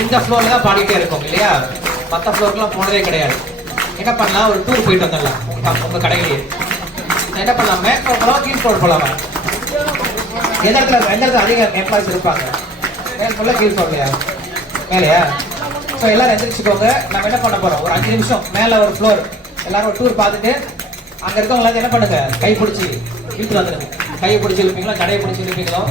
இந்த ஃப்ளோர்ல தான் பாடிட்டே இருக்கோம் இல்லையா? மற்ற ஃப்ளோர்க்குலாம் போனதே கிடையாது. என்ன பண்ணலாம், ஒரு டூர் போயிட்டு வந்துடலாம் உங்க கடையிலேயே. என்ன பண்ணலாம், மேக் போகலாம், கீழ் ஃப்ளோர் போகலாமா? எந்த இடத்துல அதிக எம்ப்ளாய்ஸ் இருப்பாங்க? மேல் ஃப்ளோர்ல, கீழ் ஃப்ளோர்லையா? மேலையா? ஸோ எல்லாரும் எந்திரிச்சுக்கோங்க. நம்ம என்ன பண்ண போறோம், ஒரு 5 நிமிஷம் மேல ஒரு ஃப்ளோர் எல்லாரும் ஒரு டூர் பார்த்துட்டு அங்க இருக்கவங்க என்ன பண்ணுங்க, கை பிடிச்சி இழுத்து வந்துடுங்க. கையை பிடிச்சி இருப்பீங்களா, கடையை பிடிச்சி இருப்பீங்களோ?